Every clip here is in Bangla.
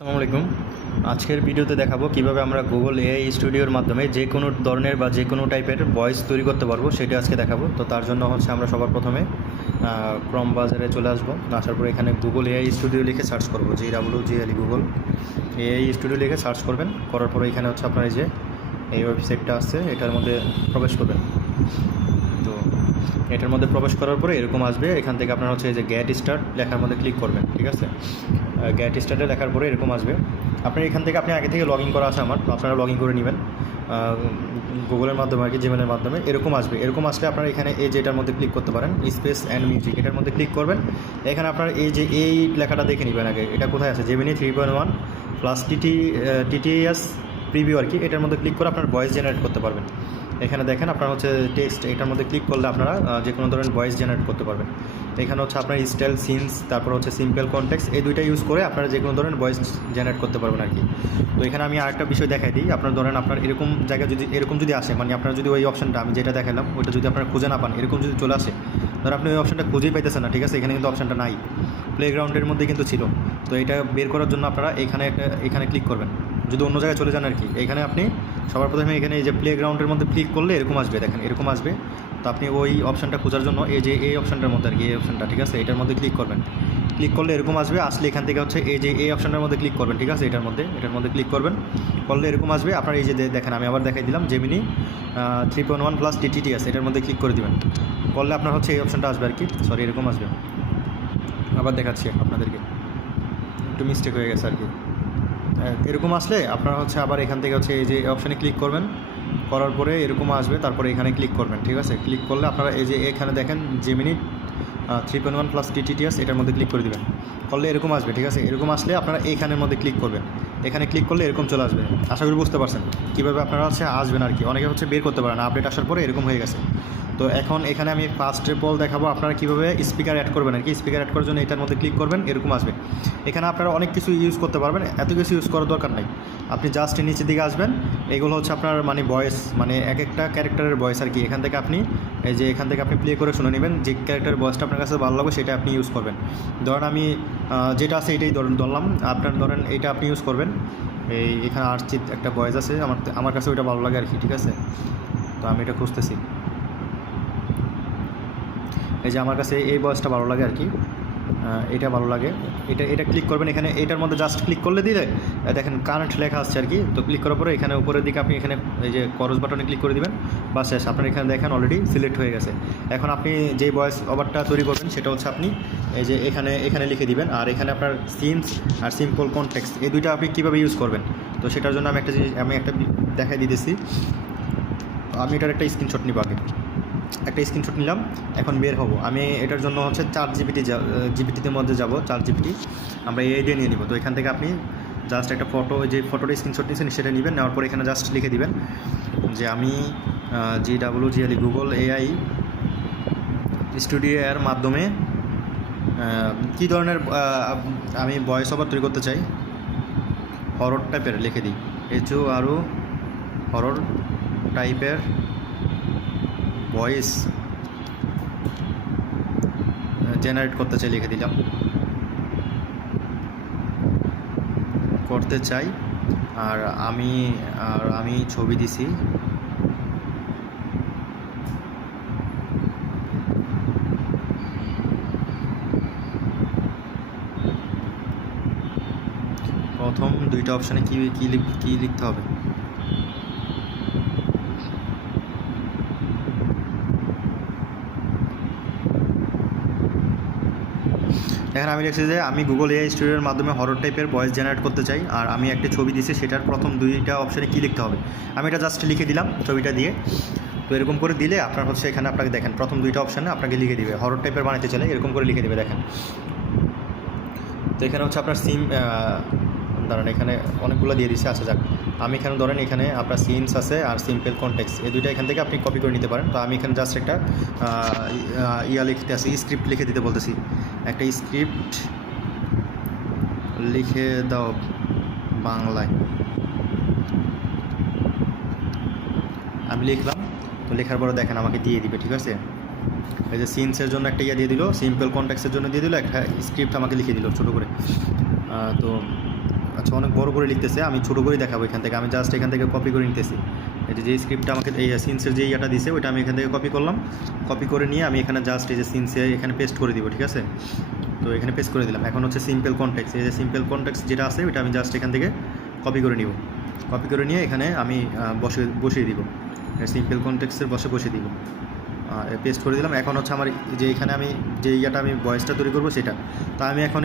আসসালামু আলাইকুম। আজকের ভিডিওতে দেখাবো কিভাবে আমরা গুগল এআই স্টুডিওর মাধ্যমে যে কোনো ধরনের বা যে কোনো টাইপের ভয়েস তৈরি করতে পারবো সেটা আজকে দেখাবো। তো তার জন্য আমরা সবার প্রথমে ক্রোম বাজারে চলে আসবো। আসার পরে এখানে গুগল এআই স্টুডিও লিখে সার্চ করবো, GWGL গুগল এআই স্টুডিও লিখে সার্চ করবেন। করার পরে এখানে আপনার এই ওয়েবসাইটটা আছে, এটার মধ্যে প্রবেশ করবেন। তো এটার মধ্যে প্রবেশ করার পরে এরকম আসবে। এখান থেকে আপনার এই যে গেট স্টার্ট লেখার মধ্যে ক্লিক করবেন, ঠিক আছে। গেট স্টার্টে লেখার পরে এরকম আসবে। আপনার এখান থেকে আগে থেকে লগ ইন করা আছে আমার, তো আপনারা লগ ইন করে নেবেন গুগলের মাধ্যমে জিমেলের মাধ্যমে। এরকম আসবে। এরকম আসলে আপনারা এখানে এটার মধ্যে ক্লিক করতে পারেন, স্পেস অ্যান্ড মিউজিক, এটার মধ্যে ক্লিক করবেন। এখানে আপনার এই লেখাটা দেখে নেবেন আগে, এটা কোথায় আছে, জেমিনি 3.1 প্লাস টিটিএস প্রিভিউ এটার মধ্যে ক্লিক করে আপনার ভয়েস জেনারেট করতে পারবেন। এখানে দেখেন আপনার টেক্সট, এটার মধ্যে ক্লিক করলে আপনারা যে কোনো ধরনের ভয়েস জেনারেট করতে পারবেন। এখানে আপনার স্টাইল সিনস, তারপর সিম্পল কনটেক্সট, এই দুইটা ইউজ করে আপনারা যে কোনো ধরনের ভয়েস জেনারেট করতে পারবেন তো এখানে আমি আরেকটা বিষয় দেখাই দিই। আপনার আপনার এরকম জায়গায় যদি আসে, মানে আপনারা যদি ওই অপশনটা আমি যেটা দেখালাম ওইটা যদি আপনারা খুঁজে না পান, এরকম যদি চলে আসে, আপনি ওই অপশনটা খুঁজেই পাইতেছেন না, ঠিক আছে। এখানে কিন্তু অপশনটা নাই, প্লেগ্রাউন্ডের মধ্যে কিন্তু ছিল। তো এটা বের করার জন্য আপনারা এখানে ক্লিক করবেন। যদি অন্য জায়গায় চলে যান এখানে আপনি সবার প্রথমে এখানে এই যে প্লেগ্রাউন্ডের মধ্যে ক্লিক করলে এরকম আসবে, দেখেন এরকম আসবে। তো আপনি ওই অপশানটা খোঁজার জন্য এই অপশানটার মধ্যে এই অপশানটা, ঠিক আছে, এটার মধ্যে ক্লিক করবেন। ক্লিক করলে এরকম আসবে। আসলে এখান থেকে এই অপশানটার মধ্যে ক্লিক করবেন, ঠিক আছে, এটার মধ্যে ক্লিক করবেন। করলে এরকম আসবে। আপনার দেখেন আমি আবার দেখাই দিলাম, জেমিনি 3.1 প্লাস টিটিএস, এটার মধ্যে ক্লিক করে দেবেন। করলে আপনার এই অপশানটা আসবে সরি, এরকম আসবে। আবার দেখাচ্ছি আপনাদেরকে, একটু মিস্টেক হয়ে গেছে এরকম আসলে আপনারা আবার এখান থেকে এই যে অপশানে ক্লিক করবেন। করার পরে এরকম আসবে, তারপরে এখানে ক্লিক করবেন, ঠিক আছে। ক্লিক করলে আপনারা এখানে দেখেন জেমিনি 3.1 প্লাস টিটিএস, এটার মধ্যে ক্লিক করে দেবেন। করলে এরকম আসবে, ঠিক আছে। এরকম আসলে আপনারা এখানের মধ্যে ক্লিক করবেন। এখানে ক্লিক করলে এরকম চলে আসবে। আশা করি বুঝতে পারছেন কীভাবে আপনারা আসবেন অনেকে বের করতে পারেন, আপডেট আসার পরে এরকম হয়ে গেছে। তো এখন এখানে আমি ফার্স্ট অফ দেখাবো আপনারা কীভাবে স্পিকার অ্যাড করবেন স্পিকার অ্যাড করার জন্য এটার মধ্যে ক্লিক করবেন, এরকম আসবে। এখানে আপনারা অনেক কিছু ইউজ করতে পারবেন, এত কিছু ইউজ করার দরকার নাই। আপনি জাস্ট নিচের দিকে আসবেন, এগুলো আপনার ভয়েস, এক একটা ক্যারেক্টারের ভয়েস এখান থেকে আপনি এখান থেকে আপনি প্লে করে শুনে নেবেন। যে ক্যারেক্টারের ভয়েসটা আপনার কাছে ভালো লাগবে সেটা আপনি ইউজ করবেন। ধরেন আমি যেটা আছে এটাই ধরলাম, আপনার ধরেন এইটা আপনি ইউজ করবেন। এখানে আর্চিত একটা ভয়েস আছে, আমার কাছে ওইটা ভালো লাগে ঠিক আছে। তো আমি এটা খুঁজতেছি। এই যে আমার কাছে এই ভয়েসটা ভালো লাগে এটা ভালো লাগে। এটা ক্লিক করবেন। এখানে এটার মধ্যে জাস্ট ক্লিক করলে দিলে দেখেন কারেন্ট লেখা আসছে তো ক্লিক করার পরে এখানে উপরের দিকে আপনি এখানে এই যে করস বাটনে ক্লিক করে দিবেন, বা শেষ। আপনার এখানে দেখেন অলরেডি সিলেক্ট হয়ে গেছে। এখন আপনি যে ভয়েস ওভারটা তৈরি করবেন সেটা আপনি এই যে এখানে লিখে দিবেন। আর এখানে আপনার সিনস আর সিম্পল কনটেক্সট, এই দুইটা আপনি কীভাবে ইউজ করবেন, তো সেটার জন্য আমি একটা দেখাই দিতেছি। আমি এটার একটা স্ক্রিনশট নিব একটা স্ক্রিনশট নিলাম। এখন বের হব আমি। এটার জন্য জিপিটির মধ্যে যাব, জিপিটি আমরা এই আইডিয়া নিয়ে নিব। তো এখান থেকে আপনি জাস্ট একটা যে ফটোটা স্ক্রিনশট নিয়েছেন সেটা নেবেন। নেওয়ার পরে এখানে জাস্ট লিখে দিবেন যে আমি GWGL গুগল এআই স্টুডিও এর মাধ্যমে কী ধরনের আমি ভয়েস ওভার তৈরি করতে চাই, হরর টাইপের লিখে দিই। আরও হরর টাইপের ভয়েস জেনারেট করতে চাই, লিখে দিলাম, করতে চাই। আর আমি ছবি দিছি, প্রথম দুইটা অপশানে কি লিখতে হবে। এখানে আমি লিখছি যে আমি গুগল এআই স্টুডিওর মাধ্যমে হরর টাইপের ভয়েস জেনারেট করতে চাই। আর আমি একটা ছবি দিয়েছি, সেটার প্রথম দুইটা অপশানে কী লিখতে হবে। আমি এটা জাস্ট লিখে দিলাম ছবিটা দিয়ে। তো এরকম করে দিলে আপনার এখানে আপনাকে দেখেন প্রথম দুইটা অপশানে আপনাকে লিখে দিবে। হরর টাইপের বানাতে চাইলে এরকম করে লিখে দেবে, দেখেন। তো এখানে আপনার ধরেন এখানে অনেকগুলো দিয়ে দিচ্ছে। আচ্ছা যাক, আমি এখানে ধরেন এখানে আপনার সিনস আছে আর সিম্পল কনটেক্সট, এই দুইটা এখান থেকে আপনি কপি করে নিতে পারেন। তো আমি এখানে জাস্ট একটা লিখতে আসি, স্ক্রিপ্ট লিখে দিতে বলতেছি। একটা স্ক্রিপ্ট লিখে দাও বাংলায়, আমি লিখলাম। তো লেখার পরে দেখেন আমাকে দিয়ে দিবে, ঠিক আছে। এই যে সিনসের জন্য একটা দিয়ে দিল, সিম্পল কনটেক্সটের জন্য দিয়ে দিল, একটা স্ক্রিপ্ট আমাকে লিখে দিল ছোটো করে। তো আচ্ছা অনেক বড় করে লিখতেছে, আমি ছোটো করে দেখাবো এখান থেকে। আমি জাস্ট এখান থেকে কপি করে নিতেছি। এটা যে স্ক্রিপ্টটা আমাকে এই সিন্সের যে ইয়াটা দিছে ওইটা আমি এখান থেকে কপি করলাম। কপি করে নিয়ে আমি এখানে জাস্ট এই যে সিন্সে এখানে পেস্ট করে দিব, ঠিক আছে। তো এখানে পেস্ট করে দিলাম। এখন হচ্ছে সিম্পল কনটেক্সট, এই যে সিম্পল কনটেক্সট যেটা আছে ওইটা আমি জাস্ট এখান থেকে কপি করে নিব। কপি করে নিয়ে এখানে আমি বসিয়ে দিব, সিম্পল কনটেক্সটের বসিয়ে দিব, পেস্ট করে দিলাম। এখন হচ্ছে আমার যে এখানে আমি যে ইয়াটা আমি ভয়েসটা তৈরি করবো সেটা। তো আমি এখন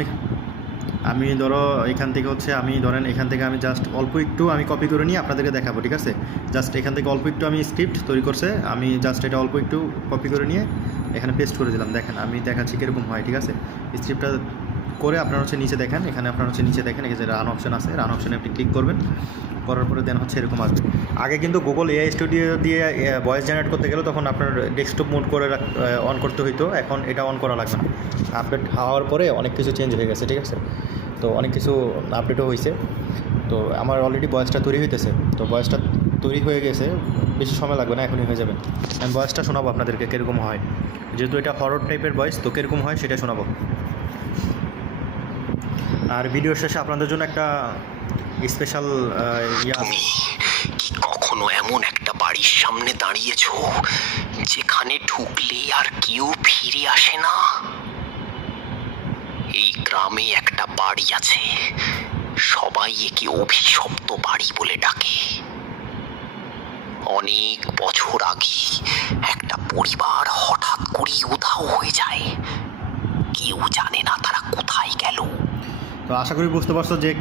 আমি ধরো এখান থেকে হচ্ছে আমি ধরেন এখান থেকে আমি জাস্ট অল্প একটু আমি কপি করে নিয়ে আপনাদেরকে দেখাবো, ঠিক আছে। জাস্ট এখান থেকে অল্প একটু আমি স্ক্রিপ্ট তৈরি করছে, আমি জাস্ট এটা অল্প একটু কপি করে নিয়ে এখানে পেস্ট করে দিলাম। দেখেন আমি দেখাচ্ছি কীরকম হয়, ঠিক আছে। স্ক্রিপ্টটা করে আপনারা হচ্ছে নিচে দেখেন, এখানে আপনারা হচ্ছে নিচে দেখেন এই যে রান অপশন আছে, রান অপশানে আপনি ক্লিক করবেন। করার পরে দেন হচ্ছে এরকম আসবে। আগে কিন্তু গুগল এআই স্টুডিও দিয়ে ভয়েস জেনারেট করতে গেলে তখন আপনার ডেস্কটপ মোড করে অন করতে হইতো, এখন এটা অন করা লাগবে না। আপডেট হওয়ার পরে অনেক কিছু চেঞ্জ হয়ে গেছে, ঠিক আছে। তো অনেক কিছু আপডেটও হয়েছে। তো আমার অলরেডি ভয়েসটা তৈরি হইতেছে, তো ভয়েসটা তৈরি হয়ে গেছে, বেশি সময় লাগবে না, এখনই হয়ে যাবে। আমি ভয়েসটা শোনাবো আপনাদেরকে কীরকম হয়, যেহেতু এটা হরর টাইপের ভয়েস, তো কীরকম হয় সেটা শোনাবো। আর ভিডিওর শেষে আপনাদের জন্য একটা স্পেশাল তুমি কি কখনো এমন একটা বাড়ির সামনে দাঁড়িয়েছো যেখানে ঢুকলে আর কেউ ফিরে আসে না? এই গ্রামে একটা বাড়ি আছে, সবাই একে অভিশপ্ত বাড়ি বলে ডাকে। অনেক বছর আগে একটা পরিবার হঠাৎ করে উধাও হয়ে যায়, কেউ জানে না তারা কোথায় গেল। তো আশা করি বুঝতে পারছো যে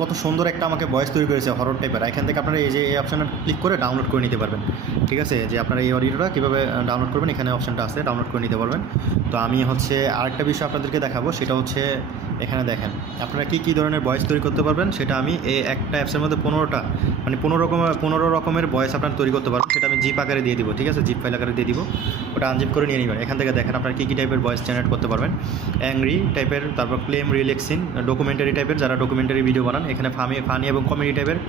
কত সুন্দর একটা আমাকে ভয়েস তৈরি করেছে হরর টাইপের। এখান থেকে আপনারা এই যে এই অপশানে ক্লিক করে ডাউনলোড করে নিতে পারবেন, ঠিক আছে। যে আপনারা এই অডিওটা কীভাবে ডাউনলোড করবেন, এখানে অপশানটা আছে, ডাউনলোড করে নিতে পারবেন। তো আমি হচ্ছে আরেকটা বিষয় আপনাদেরকে দেখাবো, সেটা হচ্ছে এখানে দেখেন আপনারা কী ধরনের ভয়েস তৈরি করতে পারবেন। সেটা আমি এই একটা অ্যাপসের মধ্যে 15টা মানে 15 রকমের ভয়েস আপনারা তৈরি করতে পারবেন। সেটা আমি জিপ আকারে দিয়ে দিব, ঠিক আছে, জিপ ফাইল আকারে দিয়ে দিব। ওটা আনজিপ করে নিয়ে নেবেন। এখান থেকে দেখেন আপনারা কী টাইপের ভয়েস জেনারেট করতে পারবেন। অ্যাংরি টাইপের, তারপর ক্লেম, রিল্যাক্সিং, ডকুমেন্টারি টাইপের, যারা ডকুমেন্টারি ভিডিও বানান, এখানে ফানি এবং কমেডি টাইপের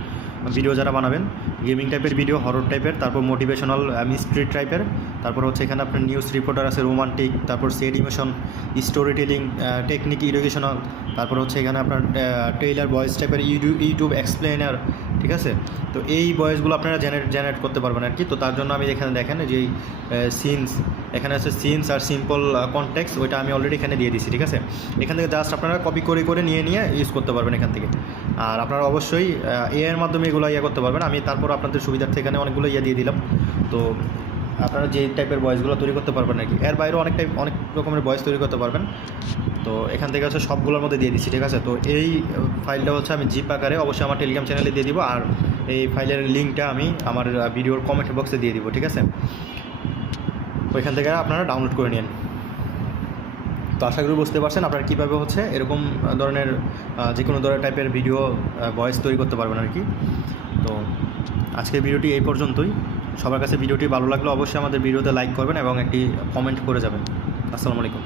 ভিডিও যারা বানাবেন, গেমিং টাইপের ভিডিও, হরর টাইপের, তারপর মোটিভেশনাল, মিস্ট্রি টাইপের, তারপর হচ্ছে এখানে আপনার নিউজ রিপোর্টার আছে, রোমান্টিক, তারপর sad emotion, story telling technique, educational, তারপর হচ্ছে এখানে আপনার ট্রেইলার ভয়েস টাইপের, ইউটিউব এক্সপ্লেনার, ঠিক আছে। তো এই ভয়েসগুলো আপনারা জেনারেট করতে পারবেন আর কি। তো তার জন্য আমি এখানে দেখেন যে সিনস, এখানে আছে সিনস আর সিম্পল কনটেক্সট, ওইটা আমি অলরেডি এখানে দিয়ে দিচ্ছি, ঠিক আছে। এখান থেকে জাস্ট আপনারা কপি করে নিয়ে ইউজ করতে পারবেন এখান থেকে। আর আপনারা অবশ্যই এআইয়ের মাধ্যমে এগুলো করতে পারবেন। আমি তারপর আপনাদের সুবিধার্থে এখানে অনেকগুলো দিয়ে দিলাম। তো আপনারা যে টাইপের ভয়েসগুলো তৈরি করতে পারবেন আর কি, এর বাইরেও অনেক রকমের ভয়েস তৈরি করতে পারবেন। তো এখান থেকে হচ্ছে সবগুলোর মধ্যে দিয়ে দিচ্ছি, ঠিক আছে। তো এই ফাইলটা হচ্ছে আমি জিপ আকারে অবশ্যই আমার টেলিগ্রাম চ্যানেলে দিয়ে দিব, আর এই ফাইলের লিঙ্কটা আমি আমার ভিডিওর কমেন্ট বক্সে দিয়ে দিব, ঠিক আছে। ওইখান থেকে আপনারা ডাউনলোড করে নিন। তো আশা করি বুঝতে পারছেন আপনারা কীভাবে হচ্ছে এরকম ধরনের যে কোনো ধরনের টাইপের ভিডিও ভয়েস তৈরি করতে পারবেন আর কি। তো আজকের ভিডিওটি এই পর্যন্তই। সবার কাছে ভিডিওটি ভালো লাগলে অবশ্যই আমাদের ভিডিওতে লাইক করবেন এবং একটি কমেন্ট করে যাবেন। আসসালামু আলাইকুম।